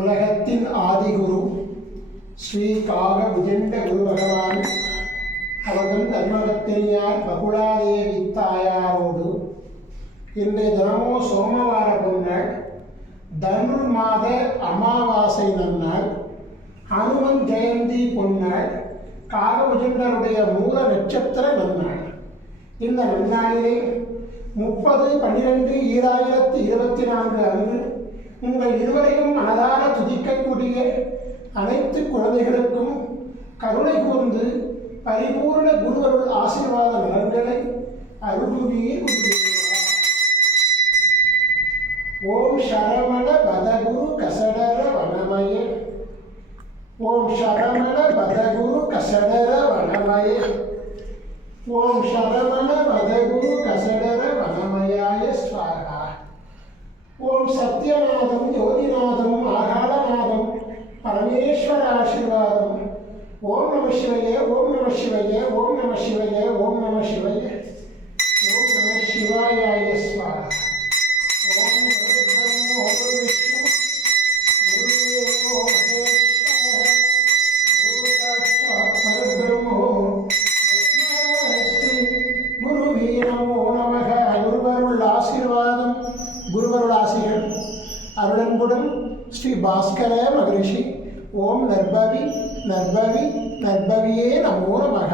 உலகத்தின் ஆதிகுரு ஸ்ரீ காக விஜண்ட குரு பகவான் அவர்கள் தர்மகத்திரியார் பகுலாதேவி தாயாரோடு இன்றைய தினமோ சோமவார பொன்னாள் தனுர் மாத அமாவாசை நன்னாள் ஹனுமன் ஜெயந்தி பொன்னாள் காகபுஜண்டருடைய மூல நட்சத்திர நன்னாள். இந்த நன்னாளிலே 30/12/2024 அன்று உங்கள் இருவரையும் மனதார துதிக்கக்கூடிய அனைத்து குழந்தைகளுக்கும் கருணை கூர்ந்து பரிபூர்ண குருவருள் ஆசீர்வாத நலன்களை அருள்வீர். ஓம் சரவண பதகுரு கசடர வனமய. ஓம் சரவண பதகுரு கசடர வனமய. ஓம் சரவண பதகுரு கசடர வனமயாய ஸ்வாகா. ஓம் சத்யநாதம் ஜோதிநாதம் ஆகாளநாதம் பரமேஸ்வர ஆசீர்வாதம். ஓம் நம சிவய ஓம் நம சிவய ஓம் நம சிவய ஓம் நம சிவய ஓம் நம சிவாயாய ஸ்வாகா. ஓம் குருபிரம்மோ விஷ்ணு குருதேவோ மகேஸ்வரः குரு சாட்சாத் பரபிரம்மோ தஸ்மை குருவே நமோ நமக. குருவருள் ஆசீர்வாதம் குருவருள் ஆசிகள் அருளன்புடன் ஸ்ரீ பாஸ்கர மகரிஷி. ஓம் நர்பவி நர்பவி நர்பவியே நமோ நமக.